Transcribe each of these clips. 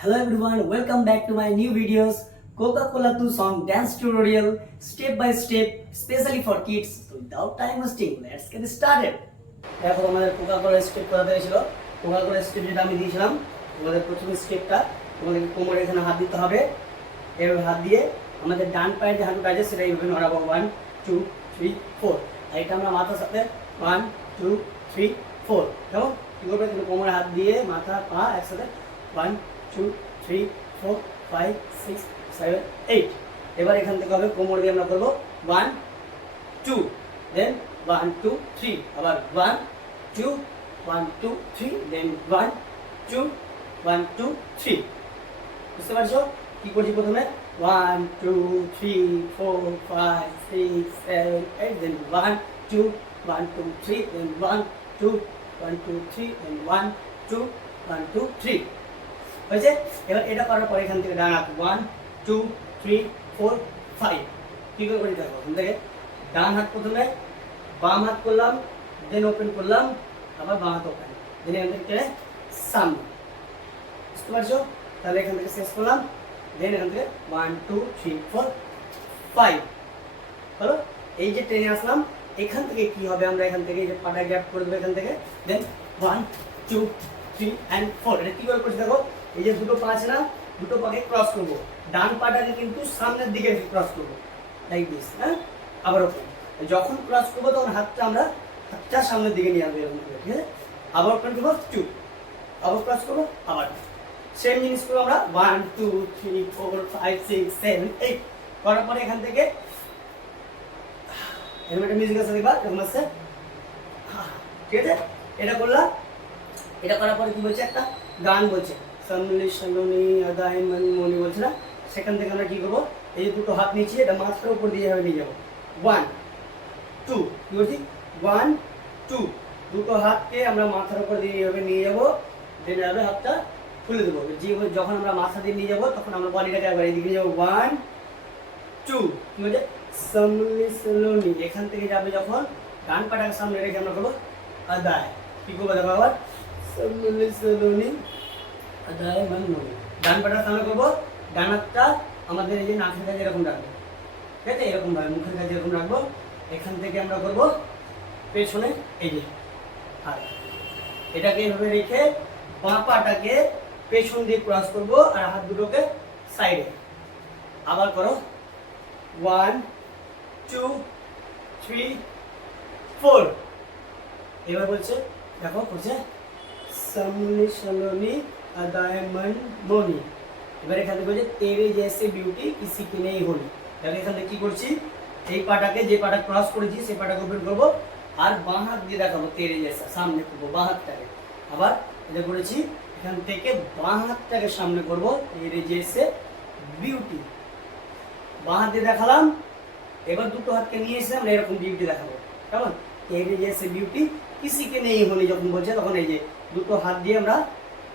Hello everyone, welcome back to my new videos Coca-Cola 2 song dance tutorial step by step specially for kids. So without time wasting, let's get started. দেখো আমাদের Coca-Cola step করা হয়েছিল। Coca-Cola step যেটা আমি দিয়েছিলাম, তোমাদের প্রথম স্টেপটা তোমাদের কোমরে এখানে হাত দিতে হবে। এভাবে হাত দিয়ে আমাদের ডান পায়ের যে হাঁটুটা আছে সেটা এইভাবে নড়াবো 1 2 3 4। আর এটা আমরা মাথার সাথে 1 2 3 4। কেমন? কি করবে? তুমি কোমরে হাত দিয়ে মাথা পা একসাথে 1 2 3 4 5 6 7 8। এবার এখান থেকে হবে কোমর দিয়ে আমরা করবো 1 2 দেন 1 2 3 আবার 1 2 1 2 3 দেন 1 2 1 2 3। বুঝতে পারছো কি করছি? প্রথমে 1 2 3 4 5 6 7 8 দেন 1 2 1 2 3 দেন 1 2 1 2 3 দেন 1 2 1 2 3 হয়েছে। এবার এটা করার পরে এখান থেকে ডান হাত 1 2 3 4 5 কি করে করে দেখো। এখান থেকে ডান হাত প্রথমে বাম হাত করলাম, দেন ওপেন করলাম, আবার বাম হাত ওপেন, দেন এখান থেকে সামনে। বুঝতে পারছো? তাহলে এখান থেকে শেষ করলাম, দেন এখান থেকে 1 2 3 4 5 হলো। এই যে ট্রেনে আসলাম, এখান থেকে কি হবে? আমরা এখান থেকে এই যে পাটা গ্যাপ করে দেবো এখান থেকে, দেন 1 2 3 and 4। এটা কি করে করছি দেখো। এই যে দুটো পা আছে না, দুটো পাকে ক্রস করব, ডান পাটাকে কিন্তু সামনের দিকে ক্রস করব লাইক দিস। হ্যাঁ, আবার ওপেন। যখন ক্রস করবো তখন হাতটা আমরা হাতটা সামনের দিকে নিয়ে আসবো এরকম করে। ঠিক আছে, আবার ওপেন করবো 2, আবার ক্রস করবো, আবার সেম জিনিস করবো আমরা 1 2 3 4 5 6 7 8 করার পরে এখান থেকে হেলমেটের মিউজিক আছে দেখবা কেমন আছে। ঠিক আছে, এটা করলাম। এটা করার পরে কি বলছে? একটা গান বলছে, সামলি সালনি আদায় মন মনি বলছে না। সেখান থেকে আমরা কি করবো? এই যে দুটো হাত নিচ্ছি, এটা মাথার উপর দিয়ে এভাবে নিয়ে যাবো 1 2। কি বলছি? 1 2। দুটো হাতকে আমরা মাথার উপর দিয়ে এভাবে নিয়ে যাবো, দেন এভাবে হাতটা খুলে দেবো। যে যখন আমরা মাথা দিয়ে নিয়ে যাবো তখন আমরা বডিটাকে একবার এইদিকে নিয়ে যাবো 1 2। কি বলছে? সামলি সালনি। এখান থেকে যাবে যখন ডান পাটাকে সামনে রেখে আমরা করবো আদায়। কি করবো দেখো আবার সামলি সালনি আদায় মন মনি। ডান পাটার সামনে করবো, ডান হাতটা আমাদের এই যে নাকের কাছে এরকম রাখবো। ঠিক আছে, এরকম ভাবে মুখের কাছে এরকম রাখবো। এখান থেকে আমরা করবো পেছনে এই যে হাত, এটাকে এভাবে রেখে বাঁ পাটাকে পেছন দিয়ে ক্রস করবো আর হাত দুটোকে সাইডে। আবার করো 1 2 3 4। এবার বলছে দেখো করছে সামলি সালনি আদায় মন মনি। এবার এখান থেকে বলছে তেরে জैसे বিউটি কিসি কি নেই হোলি। তাহলে এখান থেকে কি করছি? এই পাটাকে, যে পাটা ক্রস করেছি সেই পাটাকে ওপেন করবো আর বাঁ হাত দিয়ে দেখাবো তেরে জैसा সামনে করবো বাঁ হাতটাকে। আবার এটা করেছি, এখান থেকে বাঁ হাতটাকে সামনে করবো তেরে जैसे বিউটি, বাঁ হাত দিয়ে দেখালাম। এবার দুটো হাতকে নিয়ে এসে আমরা এরকম বিউটি দেখাবো। কেমন? তেরে जैसे বিউটি কিসি কে নেই হোলি যখন বলছে তখন এই যে দুটো হাত দিয়ে আমরা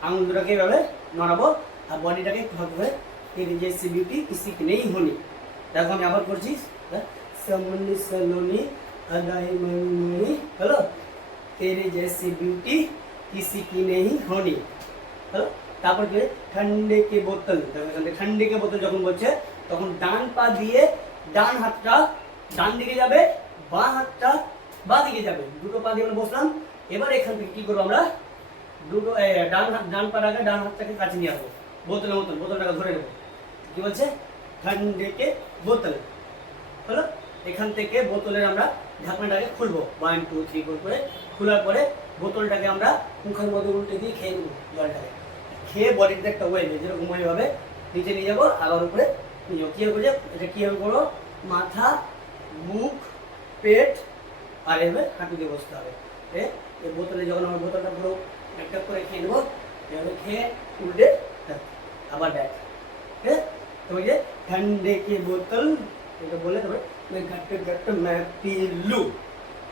আঙুল দুটাকে এভাবে নড়াবো আর বডিটাকে একটু হবে তেরে जैसे বিউটি কিসি কে নেই হোলি। দেখো আমি আবার করছি, সামলি সালনি আদায় মন মনি হলো, তেরে जैसे বিউটি কিসি কি নেই হোনি হলো। তারপর কি ঠান্ডে কে বোতল। দেখো এখান থেকে ঠান্ডে কে বোতল যখন বলছে তখন ডান পা দিয়ে ডান হাতটা ডান দিকে যাবে, বাঁ হাতটা বাঁ দিকে যাবে। দুটো পা দিয়ে আমরা বসলাম। এবার এখান থেকে কি করবো? আমরা দুটো ডান পাটাকে ডান হাতটাকে কাছে নিয়ে আসবো, বোতলের মতন বোতলটাকে ধরে নেবো। কি বলছে? ঠান্ডে কে বোতল হলো। এখান থেকে বোতলের আমরা ঢাকনাটাকে খুলবো 1 2 3 4 করে। খোলার পরে বোতলটাকে আমরা মুখের মধ্যে উল্টে দিয়ে খেয়ে নেবো। জলটাকে খেয়ে বডিতে একটা ওয়েভ যেরকম ওইভাবে নিচে নিয়ে যাবো, আবার উপরে নিয়ে যাবো। কীভাবে করছে? এটা কীভাবে করবো? মাথা, মুখ, পেট আর এভাবে হাঁটু দিয়ে বসতে হবে। এই বোতলে যখন আমরা বোতলটা পুরো একটা করে খেয়ে নেবো, এভাবে খেয়ে উল্টে আবার ব্যাগ। ঠিক আছে, তোমাকে যে ঠান্ডে কি বোতল এটা বলে তবে ঘাটে ঘাটে ম্যাপি লু।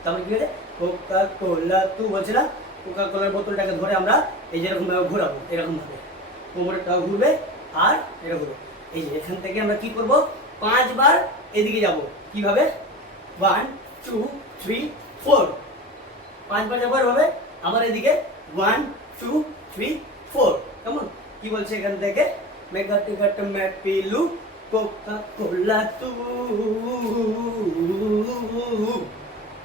তারপরে কি হয়েছে? কোকা কোলা তু বলছে না, কোকা কোলার বোতলটাকে ধরে আমরা এই যেরকম ভাবে ঘোরাবো, এরকম ভাবে কোমরটা ঘুরবে আর এটা ঘুরবে। এই যে এখান থেকে আমরা কি করবো? 5 বার এদিকে যাব। কিভাবে? 1 2 3 4 5 বার যাবো এভাবে। আবার এদিকে 1 2 3 4। কেমন? কি বলছে এখান থেকে, মেগা টিকট মে পিলু কোকা কোলা তু।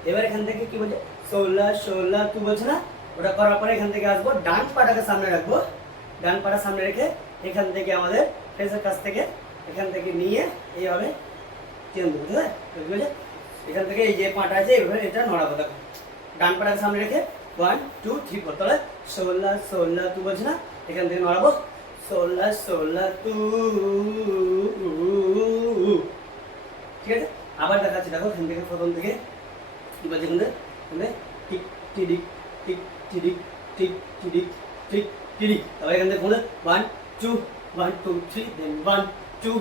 এবার এখান থেকে কি বলছে, সোলা সোলা তু বলছে না, ওটা করার পরে এখান থেকে আসবো, ডান পাটাকে সামনে রাখবো, ডান পাটা সামনে রেখে এখান থেকে আমাদের ফেসের কাছ থেকে এখান থেকে নিয়ে এইভাবে চেন দেবো, ঠিক আছে? বুঝলে, এখান থেকে এই যে পাটা আছে এইভাবে এটা নড়াবো, দেখো ডান পাটাকে সামনে রেখে 1 2 3 4, তাহলে সোলা সোলা তু বলছে না, এখান থেকে নড়াবো, সোলা সোলা তু, ঠিক আছে? আবার দেখাচ্ছি, দেখো এখান থেকে প্রথম থেকে কি বলছে, এখান থেকে টিক টিডিক টিক টিডিক টিক টিডিক টিক টিডিক, তারপর এখান থেকে বলে 1 2 1 2 3, দেন 1 2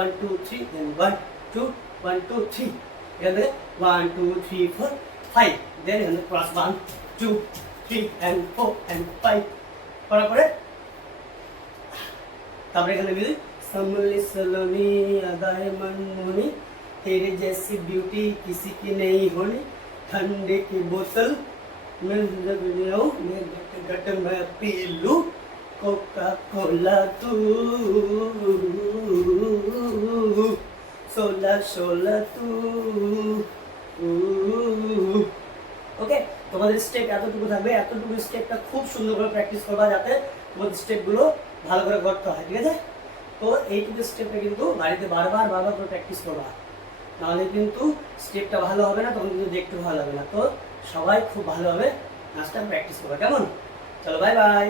1 2 3, দেন 1 2 1 2 3, এখান থেকে 1 2 3 4 5, দেন এখান থেকে প্লাস 1 2 3 and 4 and 5 করার পরে তারপরে এখানে মিলি समली सलोनी अदाए मनमोहनी, तेरे जैसी ब्यूटी किसी की नहीं होनी, ठंडे की बोतल में जब जाऊं मैं गट में पी लूं कोका कोला तू, सोला सोला तू। ওকে, তোমাদের স্টেপ এতটুকু থাকবে, এতটুকু স্টেপটা খুব সুন্দর করে প্র্যাকটিস করবা যাতে তোমাদের স্টেপগুলো ভালো করে করতে হয়, ঠিক আছে? তো এইটুকু স্টেপটা কিন্তু বাড়িতে বারবার বারবার করে প্র্যাকটিস করবা, নাহলে কিন্তু স্টেপটা ভালো হবে না, তখন কিন্তু দেখতে ভালো হবে না। তো সবাই খুব ভালোভাবে নাচটা প্র্যাকটিস করবা, কেমন? চলো বাই বাই।